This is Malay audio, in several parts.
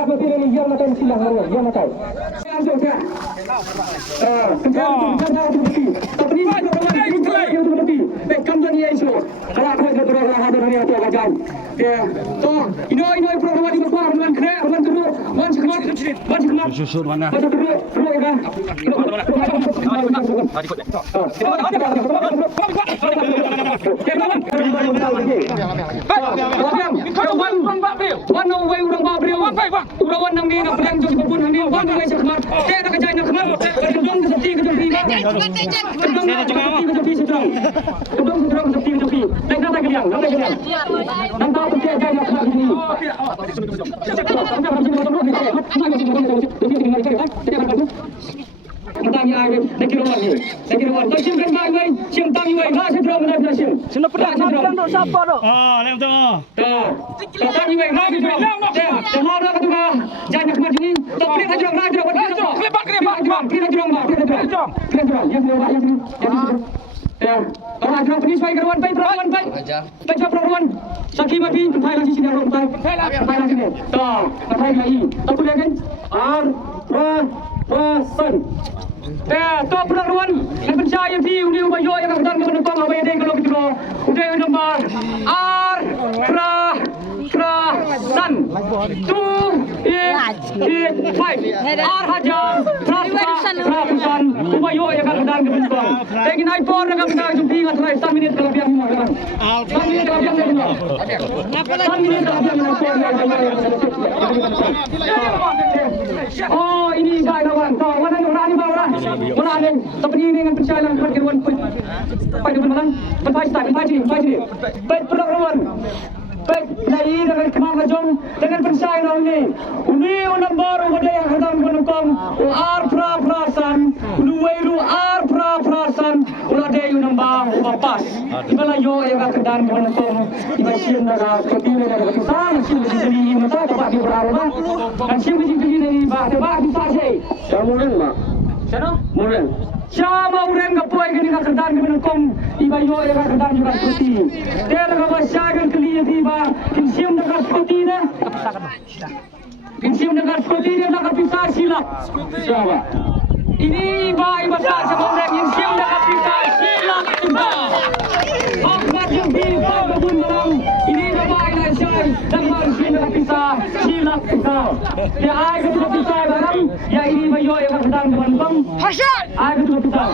Lepas berarti ini yang makan silang mana? Yang makan. Langsung ya. Kemudian tepi. Tapi ini yang tepi. Baik kamdan ia isu. Kalau aku ada program ada hari itu akan. Ya. So, ini program di bawah dengan kena, dengan dulu, dengan Susun mana? dulu ya. Wan away urang babril. Urawan nang dia pedang jom pun nang dia. Wan away sekmar. Dia nak kajai nak kemar. Kedung seperti kedung pi. Kedung seperti seterang. Kedung seterang seperti kedung pi. Nak nak kalian, nak kalian. Nang tahu dia kajai nak kemar ni. Tanya ai lagi luar ni. Lagi luar. Kau sim kan baik baik. Sim tangi baik. Dah sedro mana sim. Sino pernah nak dok siapa dok? Lem tu. Kau tangi baik. Dah sedro. Dah mau dah ketua. Jangan kemar sini. Tak boleh kajro. Kelebat. Yang lewat yang sini. Ya. Kalau ada peniswai kawan baik perawan baik. Baca perawan. Saki mati pentai lagi sini orang baik. Pentai lagi ni. Tak. Pentai lagi. Tak boleh kan? Rasan. Top perawan. Yang percaya di undi ubayo yang akan menentang apa yang kalau kita. Undi nombor Rasan. 2 5 Hajam. Rasan. Ubayo yang akan menentang. Lekin iPhone nak menang jumpi ngat rai 3 minit kalau biang ni. 3 minit kalau biang ni. 3 minit kalau biang ni. Oh ini guys kawan. Kawan yang orang ni bawa. Orang ni tapi ini dengan percaya dengan perkiraan pai di mana? Pai start, pai sini. Pai perawan. Baik, dari dengan kemang jom dengan percaya orang ni. Uni orang baru ada yang hadam menukam. Ar prasan. Luweru ar prasan. Ulah ada yang nambah pas. Ibala yo yang akan dan menukam. Iba sim dah seperti ni dah besar. Sim di sini masa dapat diberapa. Dan sim di sini ni bah bisa sih. Kamu mak. Siapa? Muren. Siapa muren kapoi kini akan dan menukam. Iba yo yang akan dan juga seperti. Dia nak masyarakat kelihat iba. Kinsium dengan seperti ni. Kinsium dengan seperti ni nak pisah silap. Siapa? Ini iba sah sebenarnya kinsium dengan pisah silap iba. Ahmad Jumbi Pagabun Malang. Ini iba yang saya dan kinsium dengan pisah silap iba. Ya ay ketua pisah barang. Ya ini iba yo yang sedang menentang. Hasyat. Ay ketua pisah.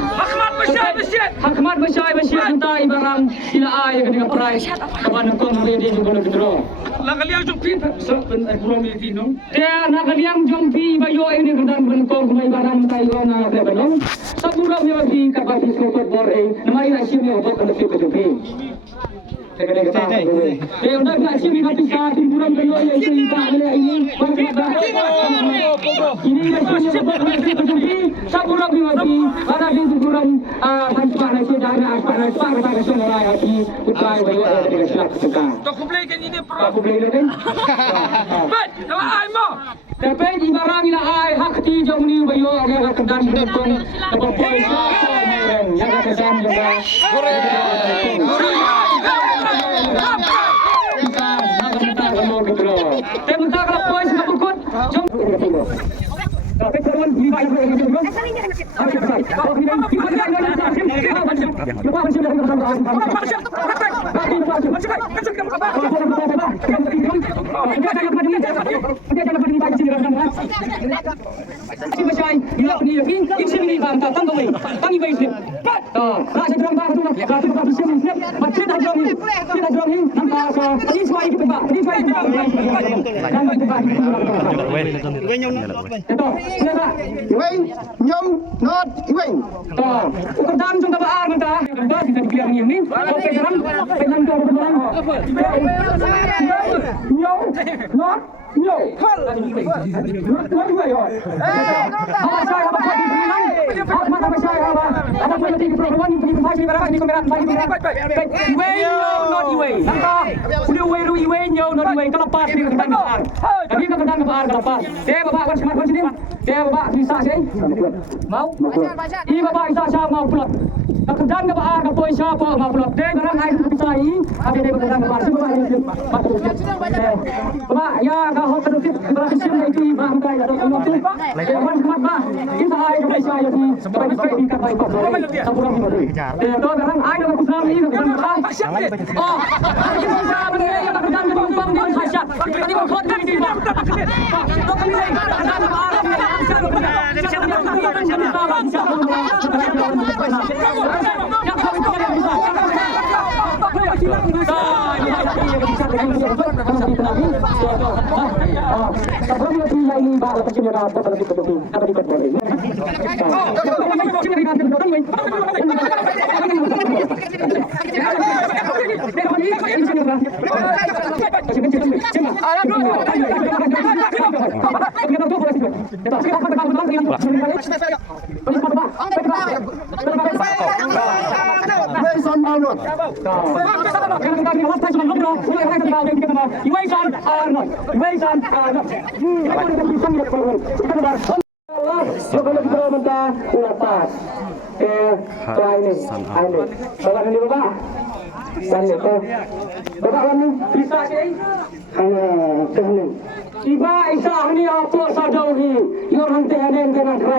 Hakmat Bashir kita ibarang ila ay ketika perai. Kawan kau mesti juga nak draw. Nakaliang jumpi belum ini no. Dia nakaliang jumpi bayo ini kedang benkong kumai barang tayo na belong. Sa pura mi magi kapati ko bor namai asim ni obok kana sipa jumpi. Dia undak asim ni kapati sa pura bayo ini ba ini. Ini asim obok kana sipa jumpi. Sa pura mi magi ada di pura panca na siya dana para sa hati utai bayo ini kesilap suka. Dokumen ini pro. Aku beli lagi. Bet, nama ai mo. Tapi di barang ila ai hak ti jom ni bayo agar kedan betul. Apa poin yang kedan juga. Kita minta kalau poin sebab ikut jom. Tapi tuan di bayi itu juga. Kalau Iwing, nyom, not, iwing. Ukuran jumpa baar mentah. Dah kita dikira ni. Okey sekarang pegang tu orang. Nyom, not, nyom. Not juga yo. Apa saya apa di bilang? Apa saya apa? Apa politik program ini pasti berapa di kamera pasti berapa? Iwing, not iwing. Nampak? Udah iwing, not iwing. Kalau pas ni kita baar. Tapi kalau kita baar kalau pas. Bapak akan semat sini. Bapak bisa sih? Mau? Iya bapak bisa saya mau pulang. Kemudian bapak akan poin siapa mau pulang. Dia barang air bisa ini. Ada dia kemudian bapak. Siapa yang Ba ya ka ho ka dukit ba sim na itu ba ang tayo daw mo tu. Wan kamat ba. Kita ay ka sa yo ni ba di ka ba ko. Sa pulang mo. To darang ay na kusam ni ka ba. Oh. Kita sa ba ni ya ka dan ka pang di khasya. Tadi mo khot ka di ba. To kami ay ka dan ba ara ni sa ko. Wilson Arnold. Iba isa ni apa sadauhi, yang hante haden dengan